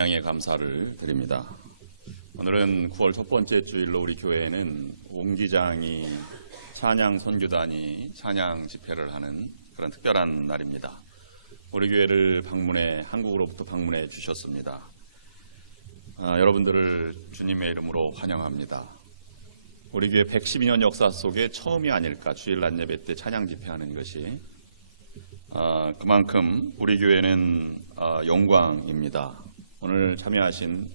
양의 감사를 드립니다. 오늘은 9월 첫 번째 주일로 우리 교회에는 옹기장이 찬양 선교단이 찬양 집회를 하는 그런 특별한 날입니다. 우리 교회를 한국으로부터 방문해 주셨습니다. 여러분들을 주님의 이름으로 환영합니다. 우리 교회 112년 역사 속에 처음이 아닐까, 주일 낮 예배 때 찬양 집회하는 것이. 그만큼 우리 교회는 영광입니다. 오늘 참여하신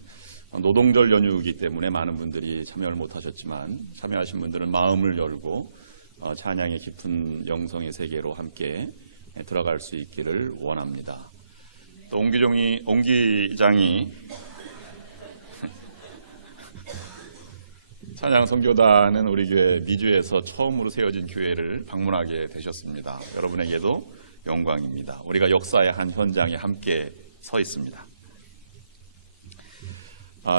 노동절 연휴이기 때문에 많은 분들이 참여를 못하셨지만, 참여하신 분들은 마음을 열고 찬양의 깊은 영성의 세계로 함께 들어갈 수 있기를 원합니다. 또 옹기장이 찬양 선교단은 우리 교회 미주에서 처음으로 세워진 교회를 방문하게 되셨습니다. 여러분에게도 영광입니다. 우리가 역사의 한 현장에 함께 서 있습니다.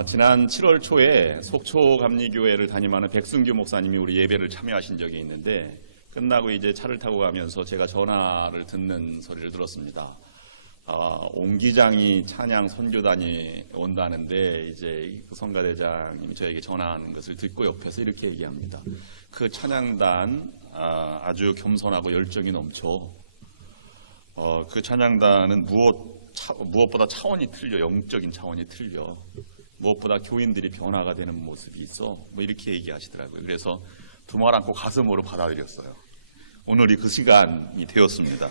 지난 7월 초에 속초감리교회를 담임하는 백승규 목사님이 우리 예배를 참여하신 적이 있는데, 끝나고 이제 차를 타고 가면서 제가 전화를 듣는 소리를 들었습니다. 옹기장이 찬양 선교단이 온다는데 이제 그 성가대장님이 저에게 전화하는 것을 듣고 옆에서 이렇게 얘기합니다. 그 찬양단 아주 겸손하고 열정이 넘쳐. 그 찬양단은 무엇보다 차원이 틀려. 영적인 차원이 틀려. 무엇보다 교인들이 변화가 되는 모습이 있어. 이렇게 얘기하시더라고요. 그래서 두 말 안고 가슴으로 받아들였어요. 오늘이 그 시간이 되었습니다.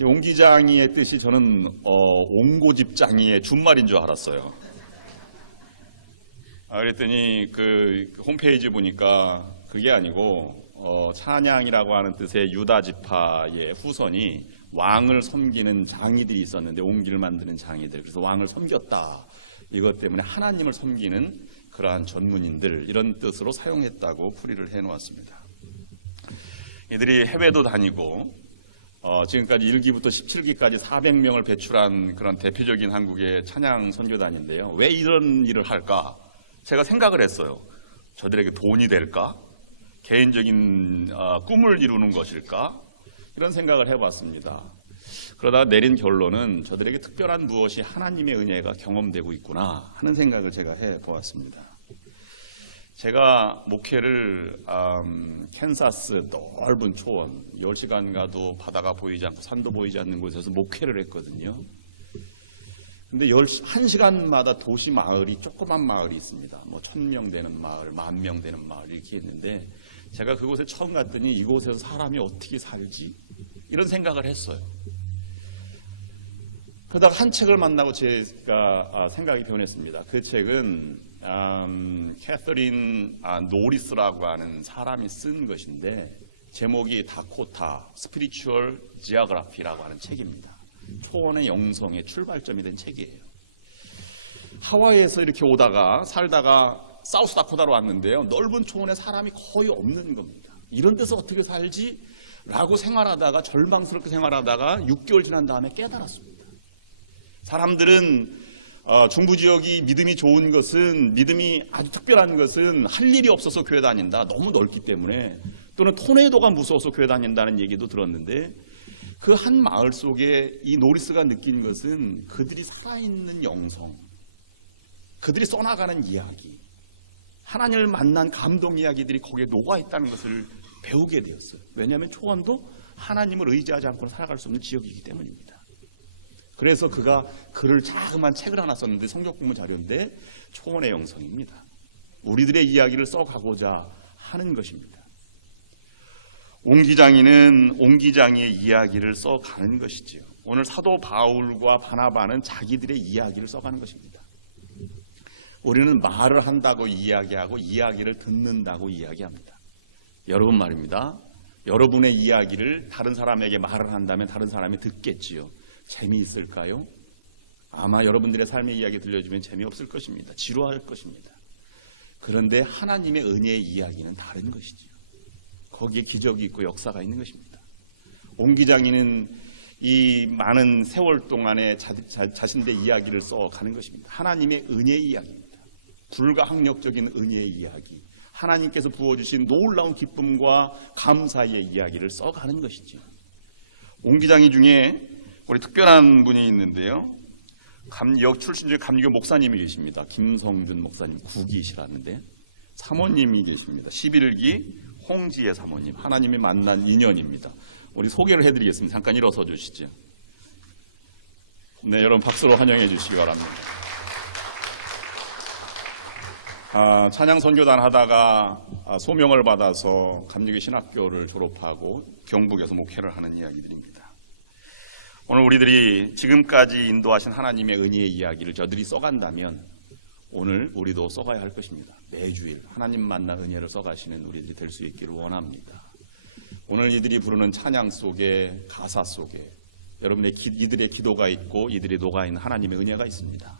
옹기장이의 뜻이 저는 옹고집장이의 준말인 줄 알았어요. 그랬더니 그 홈페이지 보니까 그게 아니고 찬양이라고 하는 뜻의 유다 지파의 후손이 왕을 섬기는 장이들이 있었는데, 옹기를 만드는 장이들, 그래서 왕을 섬겼다. 이것 때문에 하나님을 섬기는 그러한 전문인들, 이런 뜻으로 사용했다고 풀이를 해놓았습니다. 이들이 해외도 다니고 지금까지 1기부터 17기까지 400명을 배출한 그런 대표적인 한국의 찬양 선교단인데요. 왜 이런 일을 할까? 제가 생각을 했어요. 저들에게 돈이 될까? 개인적인 꿈을 이루는 것일까? 이런 생각을 해봤습니다. 그러다가 내린 결론은 저들에게 특별한 무엇이 하나님의 은혜가 경험되고 있구나 하는 생각을 제가 해보았습니다. 제가 목회를 캔사스 넓은 초원, 10시간 가도 바다가 보이지 않고 산도 보이지 않는 곳에서 목회를 했거든요. 근데 1시간마다 도시 마을이, 조그만 마을이 있습니다. 1000명 되는 마을, 10,000명 되는 마을, 이렇게 했는데, 제가 그곳에 처음 갔더니 이곳에서 사람이 어떻게 살지? 이런 생각을 했어요. 그러다가 한 책을 만나고 제가 생각이 변했습니다. 그 책은 캐서린 노리스라고 하는 사람이 쓴 것인데, 제목이 다코타 스피리추얼 지오그래피라고 하는 책입니다. 초원의 영성의 출발점이 된 책이에요. 하와이에서 이렇게 살다가 사우스다코타로 왔는데요. 넓은 초원에 사람이 거의 없는 겁니다. 이런 데서 어떻게 살지? 라고 절망스럽게 생활하다가 6개월 지난 다음에 깨달았습니다. 사람들은 중부지역이 믿음이 좋은 것은, 믿음이 아주 특별한 것은 할 일이 없어서 교회 다닌다. 너무 넓기 때문에. 또는 토네이도가 무서워서 교회 다닌다는 얘기도 들었는데, 그 한 마을 속에 이 노리스가 느낀 것은 그들이 살아있는 영성, 그들이 써나가는 이야기, 하나님을 만난 감동 이야기들이 거기에 녹아있다는 것을 배우게 되었어요. 왜냐하면 초원도 하나님을 의지하지 않고 살아갈 수 없는 지역이기 때문입니다. 그래서 그가 글을 자그마한 책을 하나 썼는데, 성경공부 자료인데, 초원의 영성입니다. 우리들의 이야기를 써가고자 하는 것입니다. 옹기장이의 이야기를 써가는 것이지요. 오늘 사도 바울과 바나바는 자기들의 이야기를 써가는 것입니다. 우리는 말을 한다고 이야기하고 이야기를 듣는다고 이야기합니다. 여러분 말입니다. 여러분의 이야기를 다른 사람에게 말을 한다면 다른 사람이 듣겠지요. 재미있을까요? 아마 여러분들의 삶의 이야기 들려주면 재미없을 것입니다. 지루할 것입니다. 그런데 하나님의 은혜의 이야기는 다른 것이지요. 거기에 기적이 있고 역사가 있는 것입니다. 옹기장이는 이 많은 세월 동안에 자신들의 이야기를 써가는 것입니다. 하나님의 은혜의 이야기입니다. 불가항력적인 은혜의 이야기, 하나님께서 부어주신 놀라운 기쁨과 감사의 이야기를 써가는 것이죠. 옹기장이 중에 우리 특별한 분이 있는데요. 역 출신 중에 감리교 목사님이 계십니다. 김성준 목사님, 국이시라는데 사모님이 계십니다. 11기 홍지혜 사모님, 하나님이 만난 인연입니다. 우리 소개를 해드리겠습니다. 잠깐 일어서 주시죠. 네, 여러분 박수로 환영해 주시기 바랍니다. 찬양 선교단 하다가 소명을 받아서 감리교 신학교를 졸업하고 경북에서 목회를 하는 이야기들입니다. 오늘 우리들이 지금까지 인도하신 하나님의 은혜의 이야기를 저들이 써간다면 오늘 우리도 써가야 할 것입니다. 매주일 하나님 만난 은혜를 써가시는 우리들이 될 수 있기를 원합니다. 오늘 이들이 부르는 찬양 속에, 가사 속에 이들의 기도가 있고 이들이 녹아있는 하나님의 은혜가 있습니다.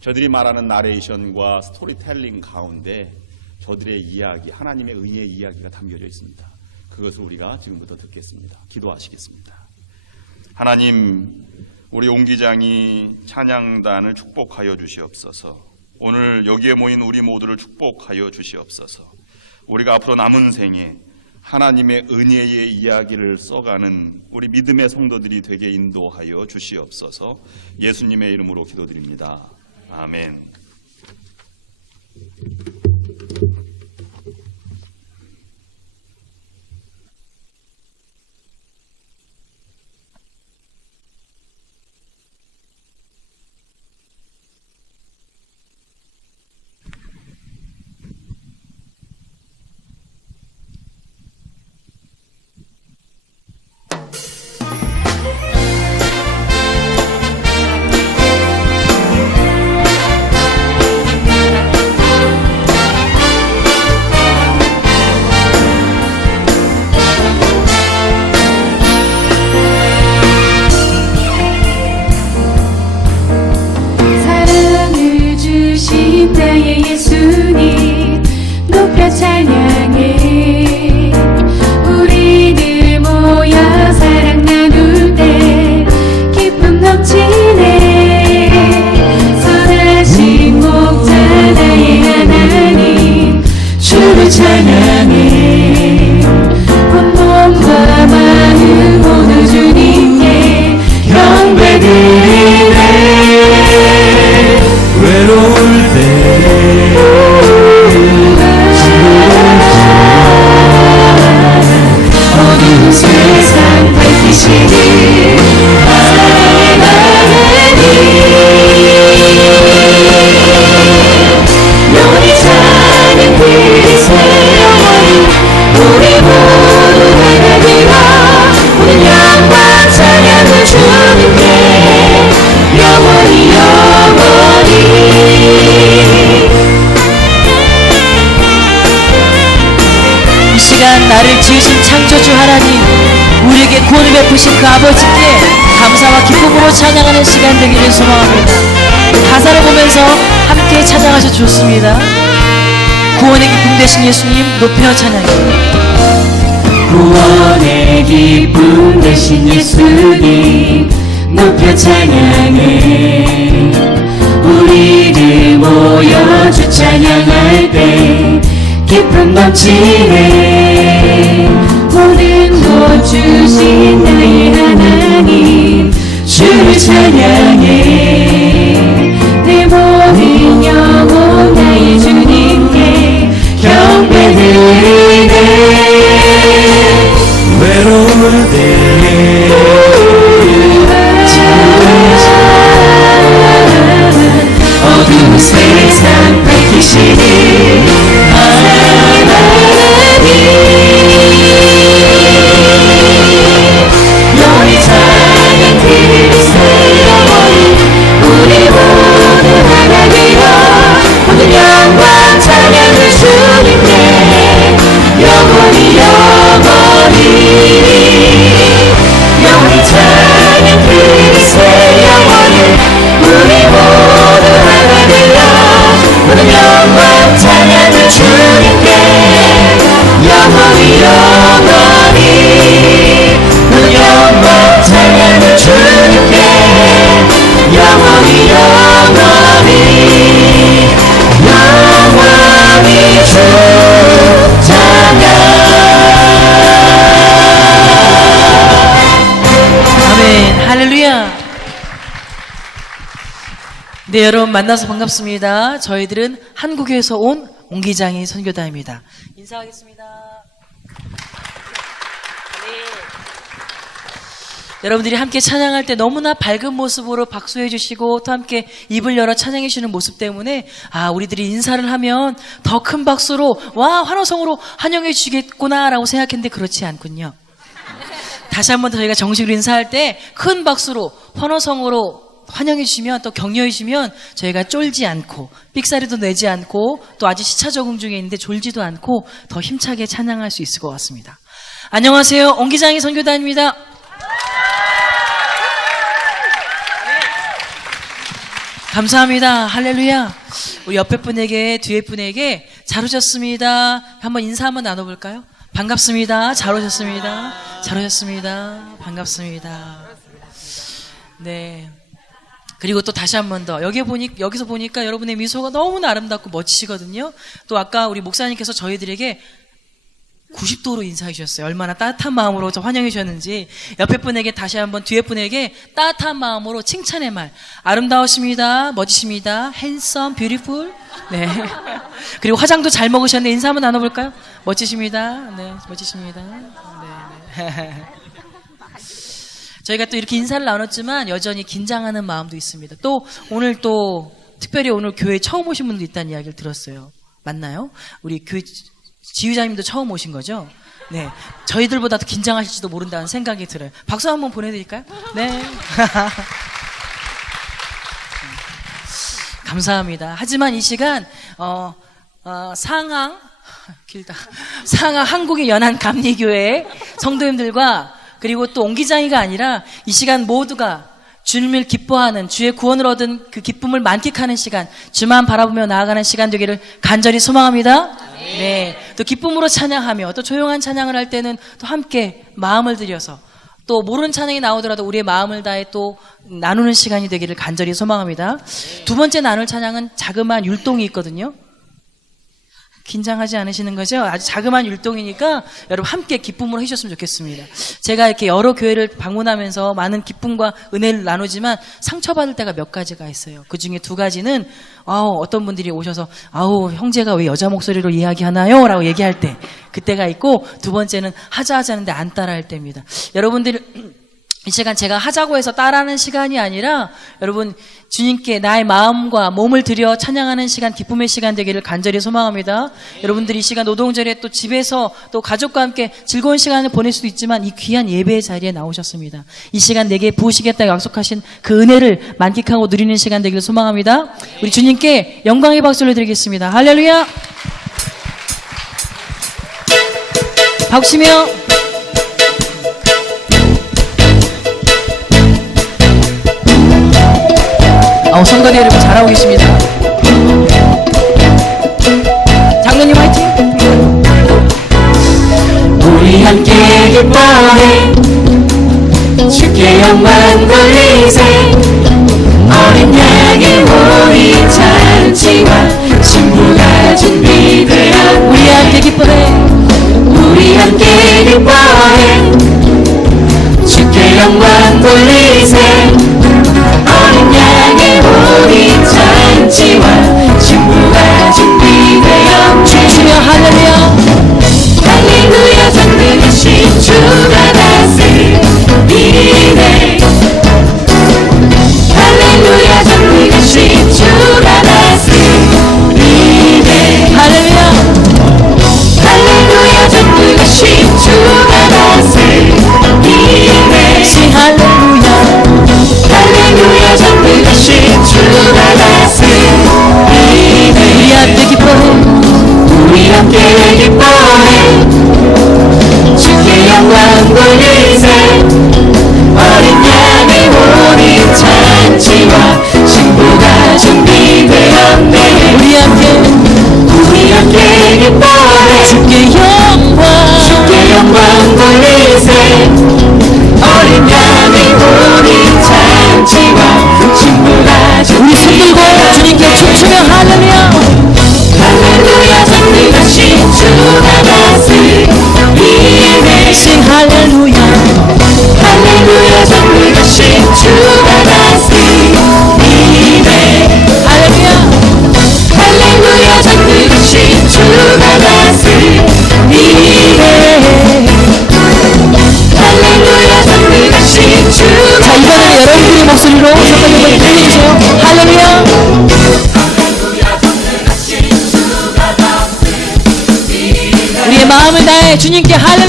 저들이 말하는 나레이션과 스토리텔링 가운데 저들의 이야기, 하나님의 은혜의 이야기가 담겨져 있습니다. 그것을 우리가 지금부터 듣겠습니다. 기도하시겠습니다. 하나님, 우리 옹기장이 찬양단을 축복하여 주시옵소서. 오늘 여기에 모인 우리 모두를 축복하여 주시옵소서. 우리가 앞으로 남은 생에 하나님의 은혜의 이야기를 써가는 우리 믿음의 성도들이 되게 인도하여 주시옵소서. 예수님의 이름으로 기도드립니다. 아멘. 찬양해. 우리들 모여 사랑 나눌 때 기쁨 넘치네. 선하신 목자 나의 하나님 주를 찬양해. 온몸과 마음 모두 주님께 경배드리네. 외로울 때 어두운 세상 밝히시니 사랑의 하나님 영원히 찬양 그리세. 영원히 우리 모두 하나님아 오늘 영광 찬양을 주님께 영원히 이 시간 나를 지으신 창조주 하나님, 우리에게 구원을 베푸신 그 아버지께 감사와 기쁨으로 찬양하는 시간 되기를 소망합니다. 가사를 보면서 함께 찬양하셔 좋습니다. 구원의 기쁨 되신 예수님 높여 찬양합니다. 구원의 기쁨 되신 예수님 높여 찬양해. 우리들 모여 주 찬양할 때 기쁨 넘치네. 모든 것 주신 나의 하나님 주를 찬양해. 내 모든 영혼 나의 주님께 경배드리네. 외로울 때 어두운 세상 밝히시니 하나님 영원히 찬양 드리세. 영원히 우리 모두 하나님아 오늘 영광 찬양을 주님께 영원히 영원히 찬양 드리세. 영원히 우리 모두 하나님아 오늘 영광 찬양을 주님께 영원히 오늘 영광 찬양을 주님께 영원히 주 찬양. 아멘. 할렐루야. 네, 여러분 만나서 반갑습니다. 저희들은 한국에서 온 옹기장이 선교단입니다. 인사하겠습니다. 네. 여러분들이 함께 찬양할 때 너무나 밝은 모습으로 박수해 주시고 또 함께 입을 열어 찬양해 주시는 모습 때문에 우리들이 인사를 하면 더 큰 박수로 와 환호성으로 환영해 주시겠구나라고 생각했는데 그렇지 않군요. 다시 한번 더 저희가 정식으로 인사할 때 큰 박수로 환호성으로 환영해 주시면 또 격려해 주시면 저희가 쫄지 않고 삑사리도 내지 않고 또 아직 시차 적응 중에 있는데 졸지도 않고 더 힘차게 찬양할 수 있을 것 같습니다. 안녕하세요. 옹기장이 선교단입니다. 감사합니다. 할렐루야. 우리 옆에 분에게 뒤에 분에게 잘 오셨습니다. 한번 인사 한번 나눠볼까요? 반갑습니다. 잘 오셨습니다. 잘 오셨습니다. 반갑습니다. 네. 그리고 또 다시 한 번 더 여기서 보니까 여러분의 미소가 너무나 아름답고 멋지시거든요. 또 아까 우리 목사님께서 저희들에게 90도로 인사해 주셨어요. 얼마나 따뜻한 마음으로 환영해 주셨는지. 옆에 분에게 다시 한번 뒤에 분에게 따뜻한 마음으로 칭찬의 말. 아름다우십니다. 멋지십니다. handsome, beautiful. 네. 그리고 화장도 잘 먹으셨는데 인사 한번 나눠볼까요? 멋지십니다. 네, 멋지십니다. 네. 저희가 또 이렇게 인사를 나눴지만 여전히 긴장하는 마음도 있습니다. 또 오늘 또 특별히 오늘 교회에 처음 오신 분도 있다는 이야기를 들었어요. 맞나요? 우리 교회 지휘자님도 처음 오신 거죠? 네. 저희들보다 더 긴장하실지도 모른다는 생각이 들어요. 박수 한번 보내드릴까요? 네. 감사합니다. 하지만 이 시간 상항 한국의 연안 감리교회 성도님들과 그리고 또 옹기장이가 아니라 이 시간 모두가 주님을 기뻐하는 주의 구원을 얻은 그 기쁨을 만끽하는 시간, 주만 바라보며 나아가는 시간 되기를 간절히 소망합니다. 네. 또 기쁨으로 찬양하며 또 조용한 찬양을 할 때는 또 함께 마음을 들여서 또 모르는 찬양이 나오더라도 우리의 마음을 다해 또 나누는 시간이 되기를 간절히 소망합니다. 두 번째 나눌 찬양은 자그마한 율동이 있거든요. 긴장하지 않으시는 거죠? 아주 자그마한 율동이니까 여러분 함께 기쁨으로 해주셨으면 좋겠습니다. 제가 이렇게 여러 교회를 방문하면서 많은 기쁨과 은혜를 나누지만 상처받을 때가 몇 가지가 있어요. 그 중에 두 가지는 어떤 분들이 오셔서 형제가 왜 여자 목소리로 이야기하나요? 라고 얘기할 때 그때가 있고, 두 번째는 하자는데 안 따라할 때입니다. 여러분들 이 시간 제가 하자고 해서 따라하는 시간이 아니라 여러분 주님께 나의 마음과 몸을 들여 찬양하는 시간, 기쁨의 시간 되기를 간절히 소망합니다. 여러분들이 이 시간 노동절에 또 집에서 또 가족과 함께 즐거운 시간을 보낼 수도 있지만 이 귀한 예배의 자리에 나오셨습니다. 이 시간 내게 부으시겠다고 약속하신 그 은혜를 만끽하고 누리는 시간 되기를 소망합니다. 우리 주님께 영광의 박수를 드리겠습니다. 할렐루야. 박수며 성가대 여러분 잘하고 계십니다. 장로님 화이팅! 우리 함께 기뻐해 주께 영광 돌리세. 어린 양의 우리 잔치와 신부가 준비되어 우리 함께 기뻐해. 우리 함께 기뻐해 주께 영광 돌리세. 어린 양의 우리 잔치와 신부가 준비되어 춤추며 할렐루야. 할렐루야. 전능하신 주가 다스리네. 할렐루야. 전능하신 주가 다스리네. 할렐루야. 할렐루야. 전능하신 주가 다스리네. 할렐루야. 할렐루야. 전능하신 주가 다스리네. 우리 함께 기뻐해. 우리 함께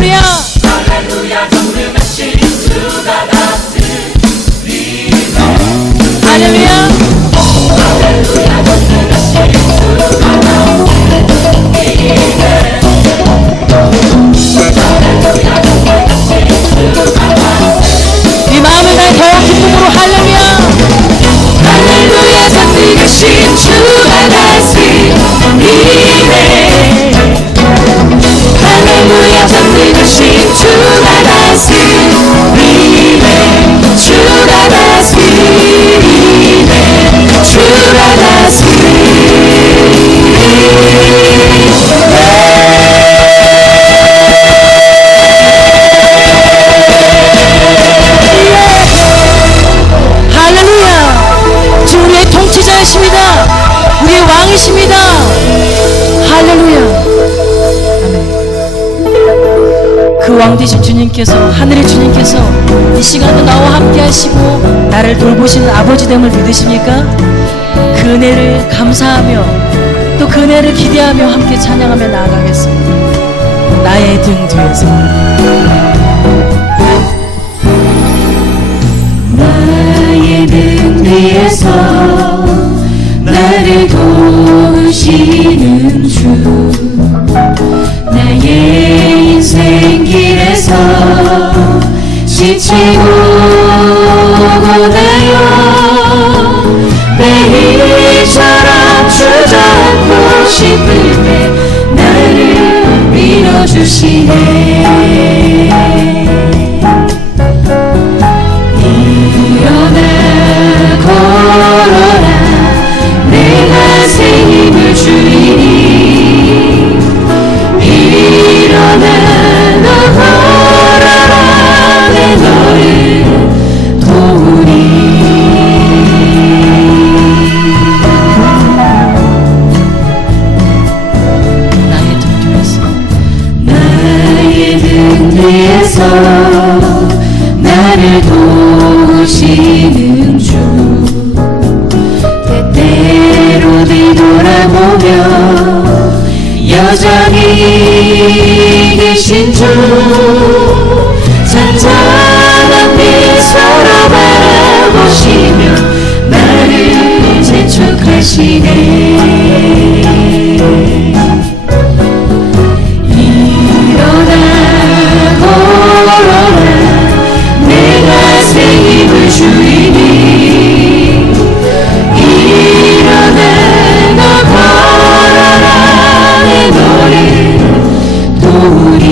할렐루야. 할렐루야 전능하신 주가 다스리네. 할렐루야. 할렐루야 전능하신 주가 다스리네. 할렐루야 전능하신 주가 다스리네. 이 마음을 다해 더욱 기쁨으로 할렐루야. 할렐루야 전능하신 주가 다스리네. 할렐루야 전능하신 주가 다스리네. 주가 다스리네. 주가 할렐루야. 주 우리의 통치자이십니다. 우리의 왕이십니다. 할렐루야. 그 왕 되신 주님께서, 하늘의 주님께서 이 시간도 나와 함께 하시고 나를 돌보시는 아버지됨을 믿으십니까? 그 은혜를 감사하며 또 그 은혜를 기대하며 함께 찬양하며 나아가겠습니다. 나의 등 뒤에서. 나의 등 뒤에서 나를 도우시는 주, 나의 인생 길에서 지치고 오고나요. 매일처럼 주저앉고 싶을 때 나를 밀어주시네. 일어나 걸어라 내가 새 힘을 주리니. 일어나 너 걸어라 내 너를 도우리. 나의 등 뒤에서 나의 등 뒤에서 나를 도우시는 주, 때때로 뒤돌아보며 여전히 계신 주, 잔잔한 미소로 바라보시며 나를 재촉하시네. 일어나 걸어라 내가 새 힘을 주리니. 일어나 너 걸어라 내 너를 도우리.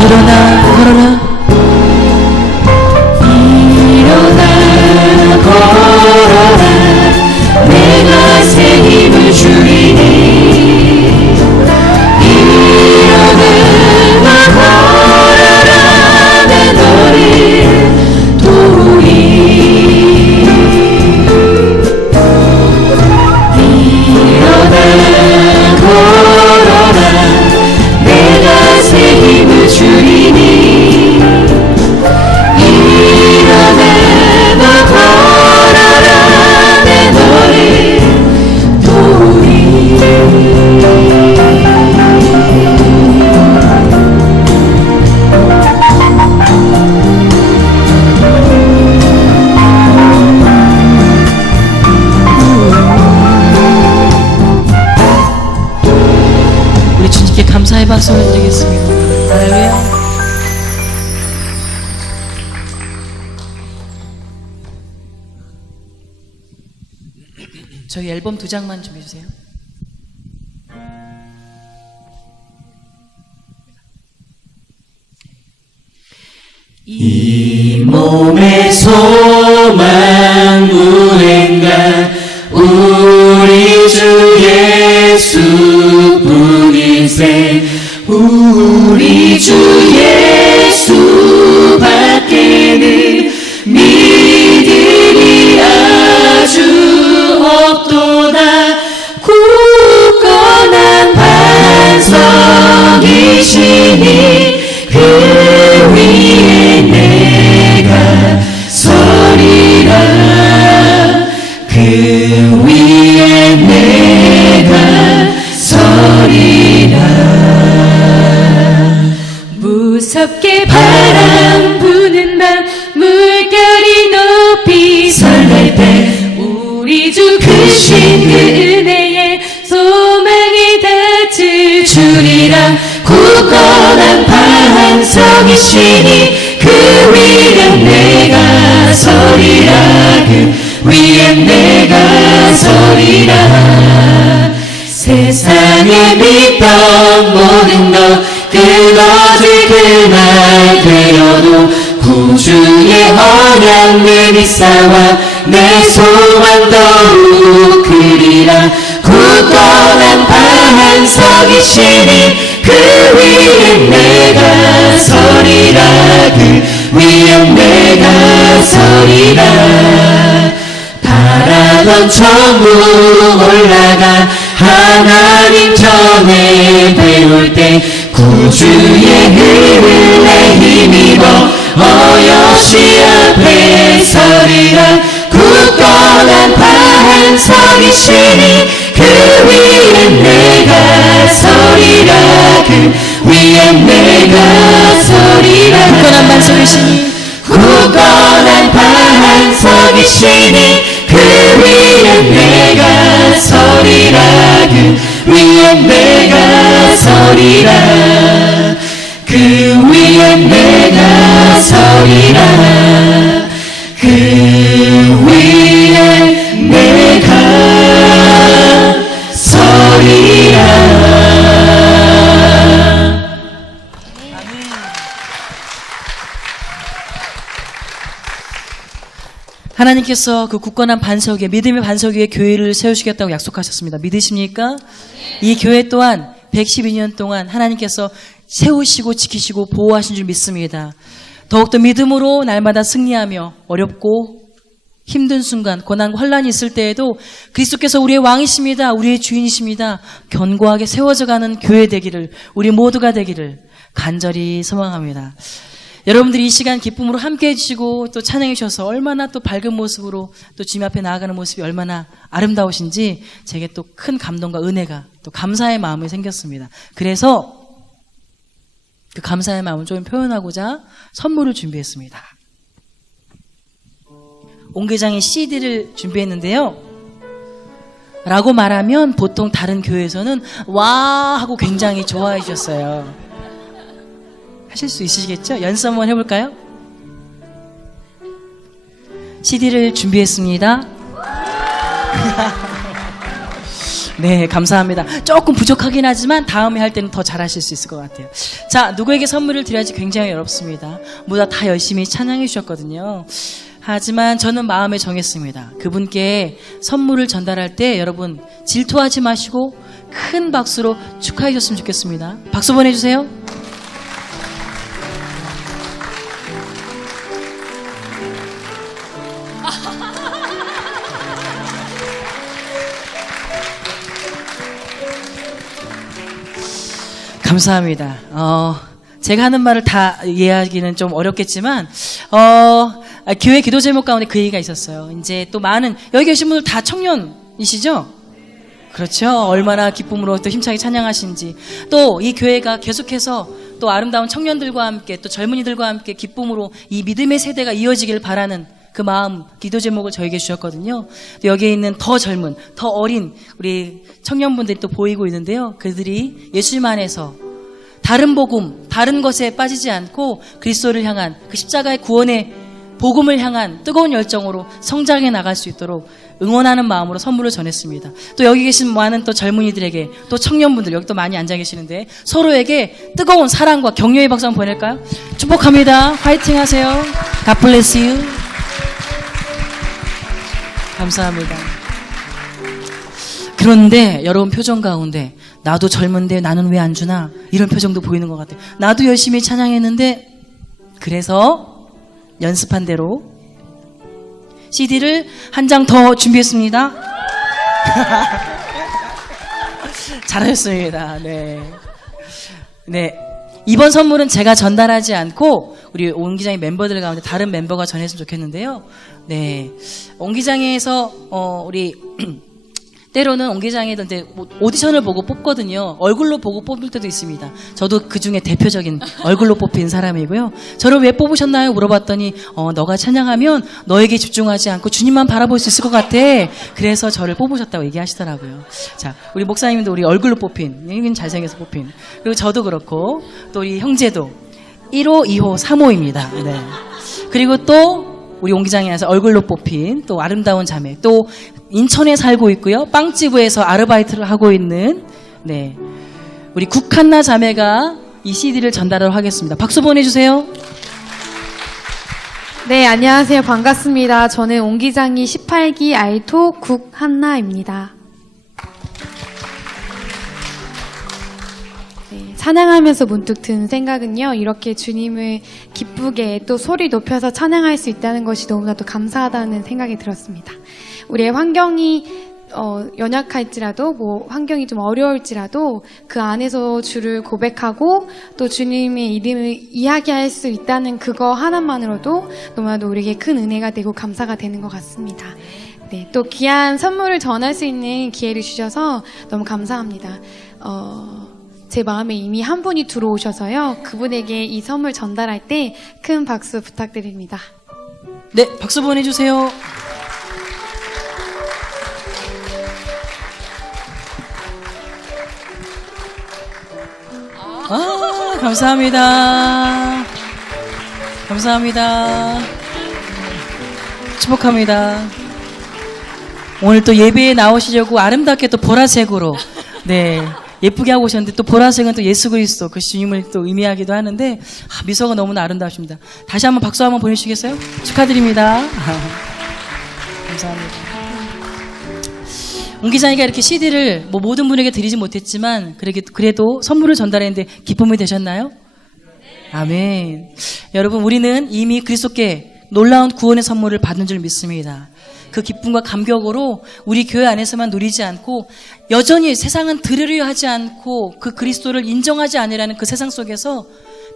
일어나 걸어라. 일어나 걸어라 내가 새 힘을 주리니. 일어나 너 걸어라 내 너를 도우리. 일어나 걸어라 내가 새 힘을 주리니. 일어나 너 걸어라 내 너를 도우리. 우리 주님께 감사의 박수 올려드리겠습니다. 할렐루야. 저희 앨범 2장만 준비해 주세요. 이 몸의 소망 무행가 우리 주 예수뿐일세. 우리 주 예수 밖에는 믿음이 아주 없도다. 굳건한 반석이시니 그 위에 내가 서리라. 그 위에 내가 서리라. 무섭게 바람 부는 밤 물결이 높이 설날 때 우리 주 크신 그 은혜에 소망이 닿을 줄이라. 굳건한 반석이시니 그 위에 내가 서리라. 그 위에 내가 서리라. 세상에 믿던 모든 것 끊어질 그날 되어도 구주의 언약 내 믿사와 내 소망 더욱 크리라. 굳건한 반석이시니 그 위에 내가 서리라. 그 위에 내가 서리라. 바라던 천국 올라가 하나님 전에 배울 때 구주의 은혜 힘입어 어여시 앞에 서리라. 굳건한 반석이시니 그 위에 내가 서리라. 그 위에 내가 서리라. 굳건한 반석이시니 굳건한 반석이시니 그 위에 내가 서리라. 그 위에 내가 서리라. 그 위에 내가 서리라. 그 위에 내가 서리라. 하나님께서 그 굳건한 반석 위에, 믿음의 반석 위에 교회를 세우시겠다고 약속하셨습니다. 믿으십니까? 이 교회 또한 112년 동안 하나님께서 세우시고 지키시고 보호하신 줄 믿습니다. 더욱더 믿음으로 날마다 승리하며 어렵고 힘든 순간, 고난과 환란이 있을 때에도 그리스도께서 우리의 왕이십니다. 우리의 주인이십니다. 견고하게 세워져가는 교회 되기를, 우리 모두가 되기를 간절히 소망합니다. 여러분들이 이 시간 기쁨으로 함께 해주시고 또 찬양해 주셔서 얼마나 또 밝은 모습으로 또 주님 앞에 나아가는 모습이 얼마나 아름다우신지 제게 또 큰 감동과 은혜가 또 감사의 마음이 생겼습니다. 그래서 그 감사의 마음을 좀 표현하고자 선물을 준비했습니다. 옹교장의 CD를 준비했는데요. 라고 말하면 보통 다른 교회에서는 와 하고 굉장히 좋아해 주셨어요. 하실 수 있으시겠죠? 연습 한번 해볼까요? CD를 준비했습니다. 네, 감사합니다. 조금 부족하긴 하지만 다음에 할 때는 더 잘하실 수 있을 것 같아요. 자, 누구에게 선물을 드려야지 굉장히 어렵습니다. 모두 다 열심히 찬양해 주셨거든요. 하지만 저는 마음에 정했습니다. 그분께 선물을 전달할 때 여러분 질투하지 마시고 큰 박수로 축하해 주셨으면 좋겠습니다. 박수 보내주세요. 감사합니다. 제가 하는 말을 다 이해하기는 좀 어렵겠지만, 교회 기도 제목 가운데 그 얘기가 있었어요. 이제 또 많은, 여기 계신 분들 다 청년이시죠? 그렇죠. 얼마나 기쁨으로 또 힘차게 찬양하신지. 또 이 교회가 계속해서 또 아름다운 청년들과 함께 또 젊은이들과 함께 기쁨으로 이 믿음의 세대가 이어지길 바라는 그 마음, 기도 제목을 저에게 주셨거든요. 또 여기에 있는 더 젊은, 더 어린 우리 청년분들이 또 보이고 있는데요. 그들이 예수님 안에서 다른 복음, 다른 것에 빠지지 않고 그리스도를 향한 그 십자가의 구원의 복음을 향한 뜨거운 열정으로 성장해 나갈 수 있도록 응원하는 마음으로 선물을 전했습니다. 또 여기 계신 많은 또 젊은이들에게 또 청년분들 여기 또 많이 앉아 계시는데 서로에게 뜨거운 사랑과 격려의 박수 한번 보낼까요? 축복합니다. 화이팅 하세요. God bless you. 감사합니다. 그런데 여러분 표정 가운데 나도 젊은데 나는 왜 안 주나 이런 표정도 보이는 것 같아요. 나도 열심히 찬양했는데 그래서 연습한 대로 CD를 한 장 더 준비했습니다. 잘하셨습니다. 네. 네. 이번 선물은 제가 전달하지 않고 우리 옹기장의 멤버들 가운데 다른 멤버가 전했으면 좋겠는데요. 네. 옹기장에서 우리 때로는 옹기장에도 이제 오디션을 보고 뽑거든요. 얼굴로 보고 뽑을 때도 있습니다. 저도 그 중에 대표적인 얼굴로 뽑힌 사람이고요. 저를 왜 뽑으셨나요? 물어봤더니 너가 찬양하면 너에게 집중하지 않고 주님만 바라볼 수 있을 것 같아. 그래서 저를 뽑으셨다고 얘기하시더라고요. 자, 우리 목사님도 우리 얼굴로 뽑힌, 여긴 잘생겨서 뽑힌. 그리고 저도 그렇고 또 우리 형제도 1호, 2호, 3호입니다. 네. 그리고 또 우리 옹기장에 와서 얼굴로 뽑힌 또 아름다운 자매, 또 인천에 살고 있고요. 빵집에서 아르바이트를 하고 있는 네 우리 국한나 자매가 이 CD를 전달하도록 하겠습니다. 박수 보내주세요. 네, 안녕하세요. 반갑습니다. 저는 옹기장이 18기 알토 국한나입니다. 네, 찬양하면서 문득 든 생각은요, 이렇게 주님을 기쁘게 또 소리 높여서 찬양할 수 있다는 것이 너무나도 감사하다는 생각이 들었습니다. 우리의 환경이 연약할지라도 환경이 좀 어려울지라도 그 안에서 주를 고백하고 또 주님의 이름을 이야기할 수 있다는 그거 하나만으로도 너무나도 우리에게 큰 은혜가 되고 감사가 되는 것 같습니다. 네, 또 귀한 선물을 전할 수 있는 기회를 주셔서 너무 감사합니다. 제 마음에 이미 한 분이 들어오셔서요. 그분에게 이 선물 전달할 때 큰 박수 부탁드립니다. 네, 박수 보내주세요. 감사합니다. 감사합니다. 축복합니다. 오늘 또 예배에 나오시려고 아름답게 또 보라색으로 네 예쁘게 하고 오셨는데 또 보라색은 또 예수 그리스도 그 주님을 또 의미하기도 하는데 미소가 너무나 아름다우십니다. 다시 한번 박수 한번 보내주시겠어요? 축하드립니다. 감사합니다. 옹기장이가 이렇게 CD를 모든 분에게 드리지 못했지만 그래도 선물을 전달했는데 기쁨이 되셨나요? 아멘. 여러분, 우리는 이미 그리스도께 놀라운 구원의 선물을 받은 줄 믿습니다. 그 기쁨과 감격으로 우리 교회 안에서만 누리지 않고 여전히 세상은 들으려 하지 않고 그 그리스도를 인정하지 않으려는 그 세상 속에서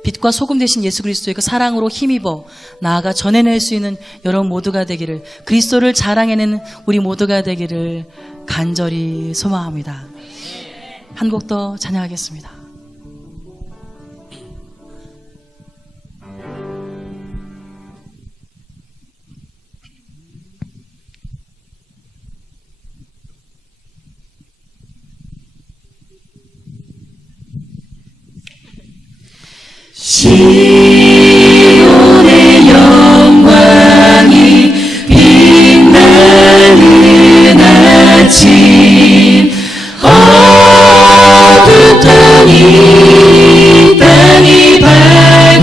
빛과 소금 되신 예수 그리스도의 그 사랑으로 힘입어 나아가 전해낼 수 있는 여러분 모두가 되기를, 그리스도를 자랑해내는 우리 모두가 되기를 간절히 소망합니다. 한 곡 더 찬양하겠습니다. 시온의 영광이 빛나는 아침, 어둡던 이 땅이 밝아오네.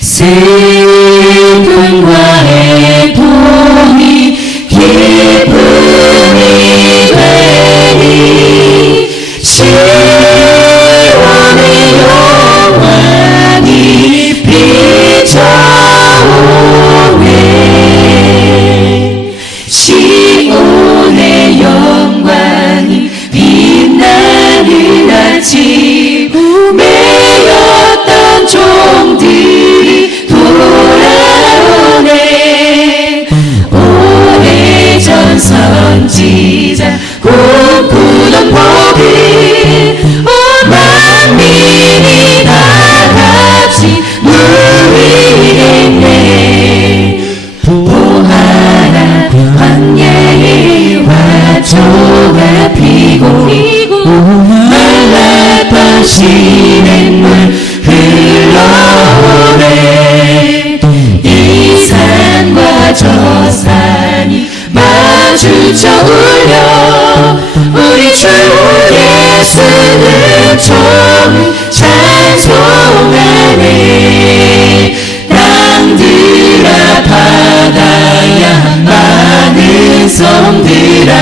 슬픔과 애통이 기쁨이 되니 시온의 영광이 비춰오네. 시온의 영광이 빛나는 아침, 매였던 종들이 돌아오네. 오래전 선지자 꿈꾸던 복을 온 만민이 다 같이 누리겠네. 보아라, 광야에 화초가 피고 말랐던 시냇물 흘러오네. 이 산과 저 산이 마주쳐 울려 우리 주 예수는 처음 찬송하네. 땅들아 바다야 많은 섬들아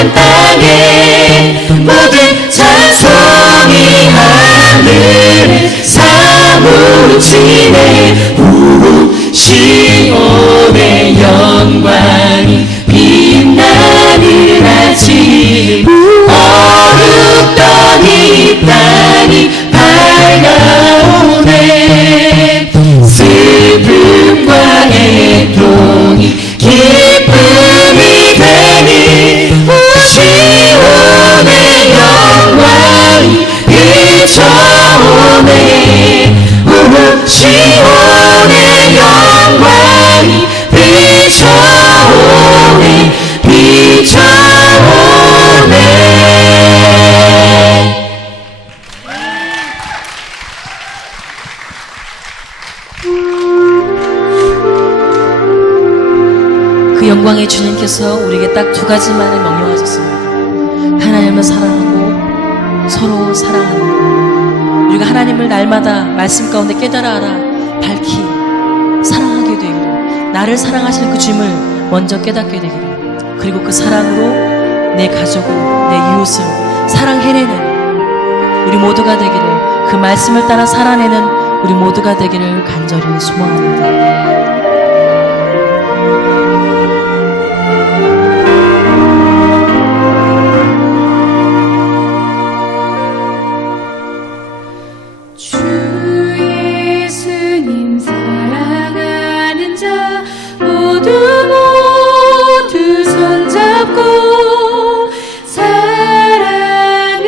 거룩한 땅에 모든 찬송이 하늘에 사무치네. 시온의 영광이 빛나는 아침, 어둡던 이 땅이 밝아오네. 슬픔과 애통이 기쁨이 되니 시온의 영광이 비춰오네. 시온의 영광이 비춰오네. 비춰오네. 그 영광의 주님께서 우리에게 딱 두 가지만을 명령하셨습니다. 하나님을 사랑하고 서로 사랑하는 것. 우리가 하나님을 날마다 말씀 가운데 깨달아 알아 밝히 사랑하게 되기를, 나를 사랑하시는 그 주님을 먼저 깨닫게 되기를, 그리고 그 사랑으로 내 가족을, 내 이웃을 사랑해내는 우리 모두가 되기를, 그 말씀을 따라 살아내는 우리 모두가 되기를 간절히 소망합니다. 주 예수님 사랑하는 자 모두 손잡고 사랑을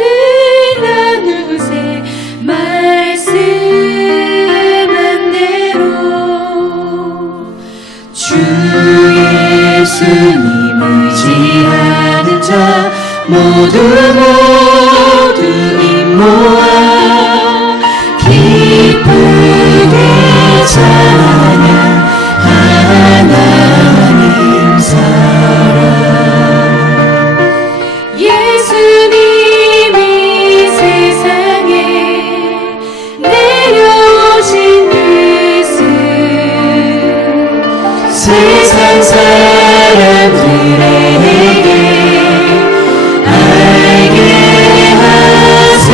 나누세. 말씀한 대로 주 예수님 의지하는 자 모두 입 모아 기쁘게 찬양 하나님 사랑. 예수님이 세상에 내려오신 뜻은 세상 사람들에게 알게 하세.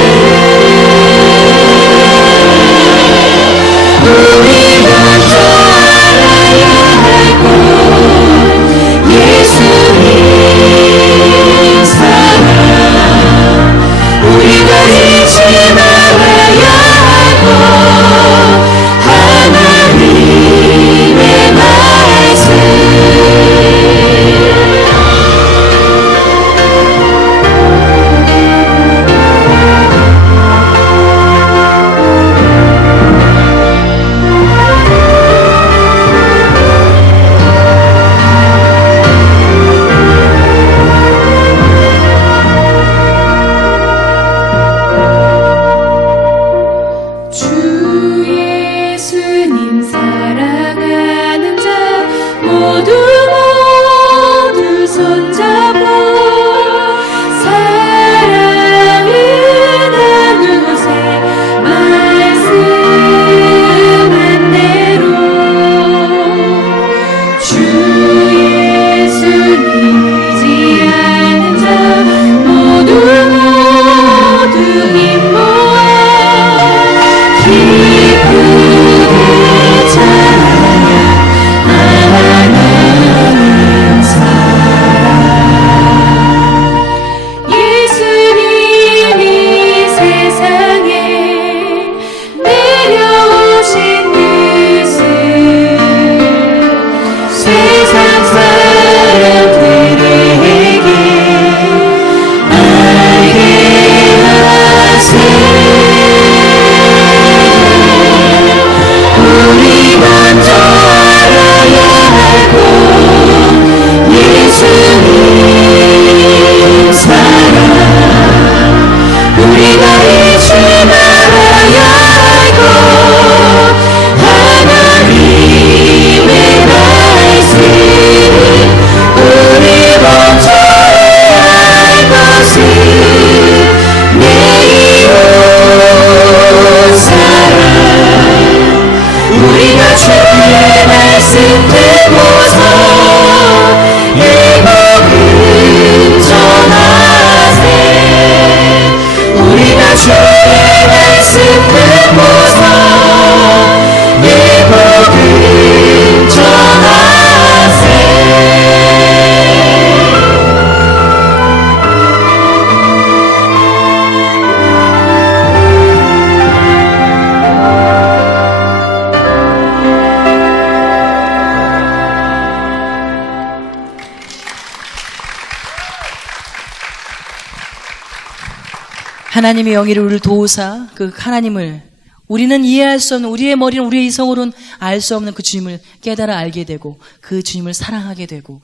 하나님의 영이를 우리를 도우사 그 하나님을 우리는 이해할 수 없는 우리의 머리는 우리의 이성으로는 알 수 없는 그 주님을 깨달아 알게 되고 그 주님을 사랑하게 되고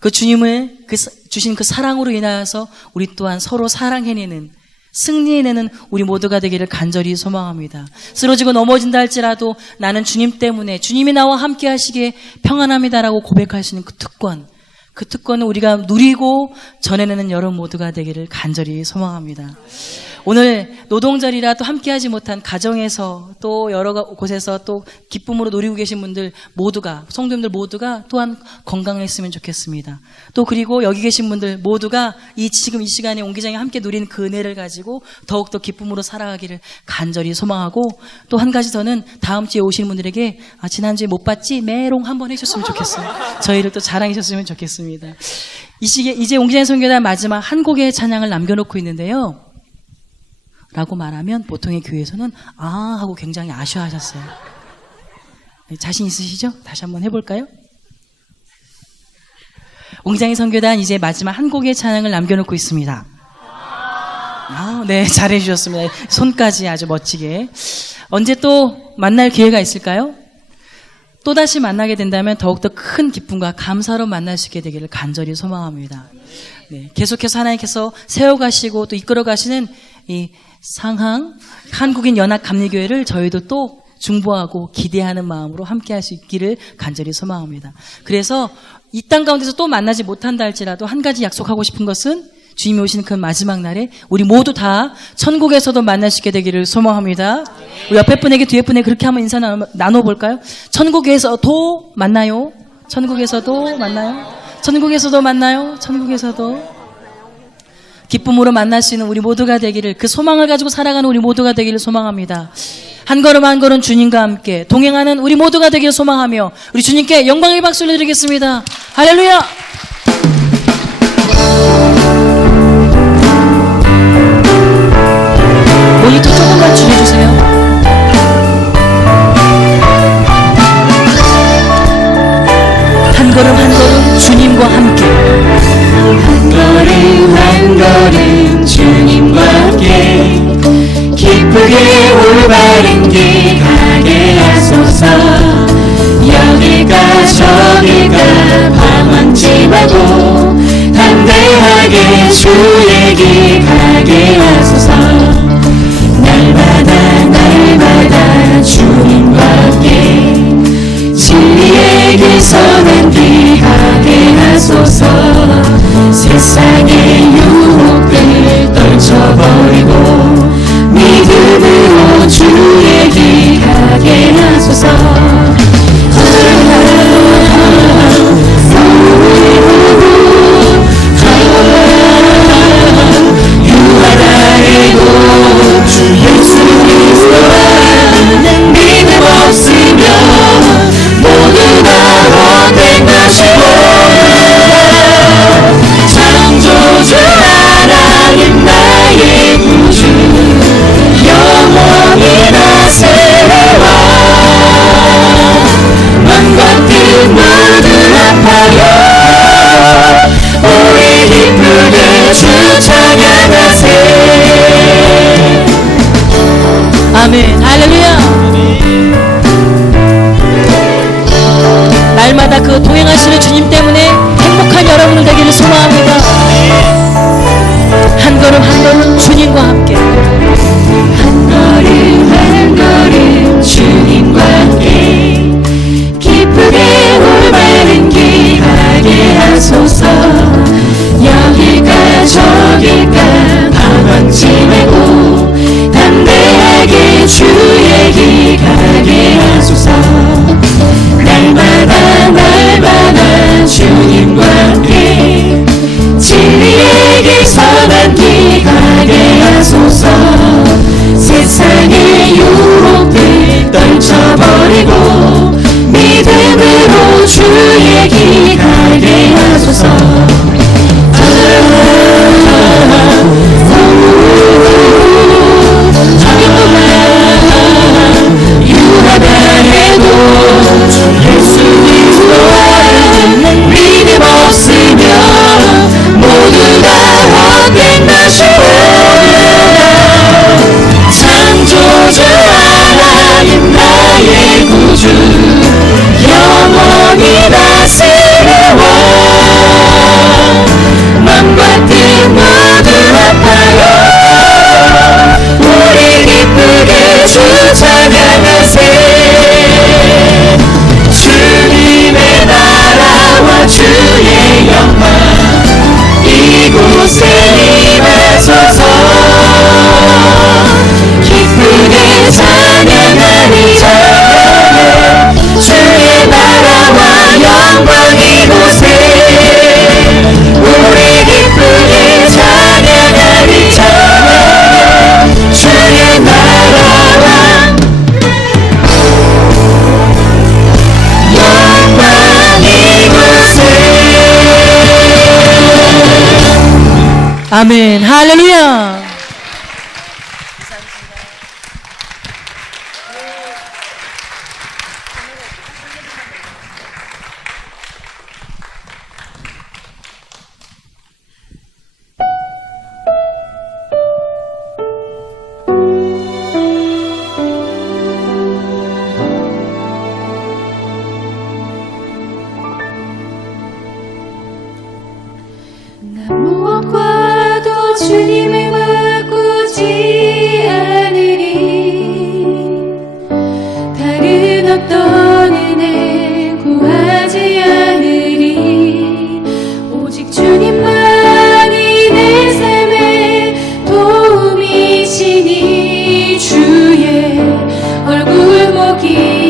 그 주님을 주신 그 사랑으로 인하여서 우리 또한 서로 사랑해내는 승리해내는 우리 모두가 되기를 간절히 소망합니다. 쓰러지고 넘어진다 할지라도 나는 주님 때문에 주님이 나와 함께 하시기에 평안합니다라고 고백할 수 있는 그 특권을 우리가 누리고 전해내는 여러분 모두가 되기를 간절히 소망합니다. 오늘 노동절이라 또 함께하지 못한 가정에서 또 여러 곳에서 또 기쁨으로 누리고 계신 분들 모두가 성도님들 모두가 또한 건강했으면 좋겠습니다. 또 그리고 여기 계신 분들 모두가 지금 이 시간에 옹기장에 함께 누리는 그 은혜를 가지고 더욱더 기쁨으로 살아가기를 간절히 소망하고 또 한 가지 더는 다음 주에 오시는 분들에게 지난주에 못 봤지? 메롱 한번 해주셨으면 좋겠어요. 저희를 또 자랑해 주셨으면 좋겠습니다. 이 시기에 이제 옹기장 선교단 마지막 한 곡의 찬양을 남겨놓고 있는데요. 라고 말하면 보통의 교회에서는 하고 굉장히 아쉬워하셨어요. 자신 있으시죠? 다시 한번 해볼까요? 옹기장의 선교단 이제 마지막 한 곡의 찬양을 남겨놓고 있습니다. 네, 잘해주셨습니다. 손까지 아주 멋지게. 언제 또 만날 기회가 있을까요? 또다시 만나게 된다면 더욱더 큰 기쁨과 감사로 만날 수 있게 되기를 간절히 소망합니다. 네, 계속해서 하나님께서 세워가시고 또 이끌어가시는 이 상항 한국인 연합 감리교회를 저희도 또 중보하고 기대하는 마음으로 함께할 수 있기를 간절히 소망합니다. 그래서 이 땅 가운데서 또 만나지 못한다 할지라도 한 가지 약속하고 싶은 것은 주님이 오시는 그 마지막 날에 우리 모두 다 천국에서도 만날 수 있게 되기를 소망합니다. 우리 옆에 분에게 뒤에 분에게 그렇게 한번 인사 나눠볼까요? 천국에서도 만나요? 천국에서도 만나요? 천국에서도 만나요? 천국에서도 기쁨으로 만날 수 있는 우리 모두가 되기를 그 소망을 가지고 살아가는 우리 모두가 되기를 소망합니다. 한 걸음 한 걸음 주님과 함께 동행하는 우리 모두가 되기를 소망하며 우리 주님께 영광의 박수를 드리겠습니다. 할렐루야! 모니터 조금만 줄여주세요. 한 걸음 한 걸음 주님과 함께 한 걸음 한 걸음 주님과 함께 기쁘게 올바른 길 가게 하소서. 여길까 저길까 방황치 말고 담대하게 주의 길 가게 하소서. 날마다 주님과 함께 진리의 길 선한 길 가게 하소서. 세상의 유혹들 떨쳐버리고 믿음으로 주의 길 가게 하소서. 유하다 해도 주 예수 그리스도는 믿음 없으면 모두 다 헛된 것이고 창조주 하나님 나의 구주 영원히 다스려와 만과 뜻 모두 합하여 우리 기쁘게 주 찬양하세. 아멘. 할렐루야. 날마다 그 동행하시는 주님 때문에 행복한 여러분들 되기를 소망합니다. 한 걸음 한 걸음 주님과 함께 한 걸음 한 걸음 주님과 함께 기쁘게 올바른 길 가게 하소서. 여길까 저길까 방황치 말고 담대하게 주의 길 가게 하소서. 날마다 주님과 함께 진리의 길 선한 길 가게 하소서. 세상의 다스려 맘과 뜻 모두 합하여 우리 기쁘게 주 찬양하세. 주님의 나라와 주의 영광 이곳에 임하소서. 기쁘게 찬양하리 주의 나라와 영광 이곳에 우리 기쁘게 찬양하리 주의 나라와 영광 이곳에. 아멘. 할렐루야. 무엇과도 주님을 바꾸지 않으리. 다른 어떤 은혜 구하지 않으리. 오직 주님만이 내 삶의 도움이시니 주의 얼굴 보기